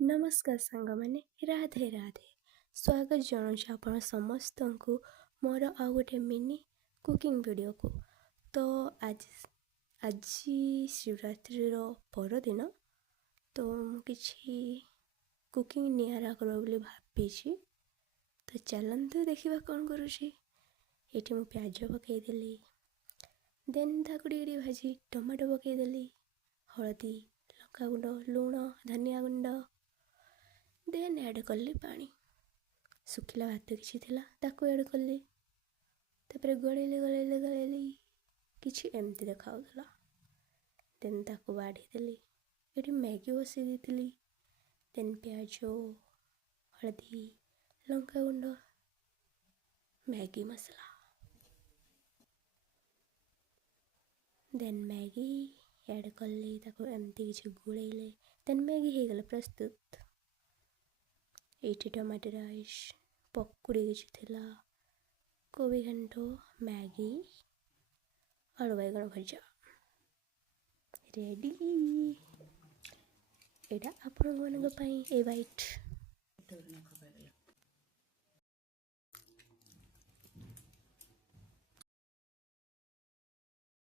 नमस्कार सांगमाने राधे राधे स्वागत जनाऊँ आपण समस्त को मोर आउ गोटे मिनी कुकिंग वीडियो को। तो आज आज शिवरात्रि परदिन तो मुझे कुकिंग निरा कर भाई। तो चलते देखा कौन करुँची। ये मु प्याज पकईदेली, देन ताकि भाजी टमाटो पकईदेली, हलदी लंका गुंड लुण धनिया गुंड, देन ऐड कली पानी। सुखिला भात किसी थिला ताकू ऐड कली, तापर गलैली गलैली गलैली किसी एमती देखाउला। देन ताकू बाढ़ी देली। ये मैगी बसई देती। देन प्याज हलदी लंका गुंड मैगी मसला, देन मैगी ऐड कली ताकू एमती किसी गुड़ैले। देन मैगी हो गला प्रस्तुत। ये टमाटो राइस पकुड़ी किसी थिला, कोबी घंट मैगी आलू बैगन भजा रेडी। एटा आपण ए बाइट।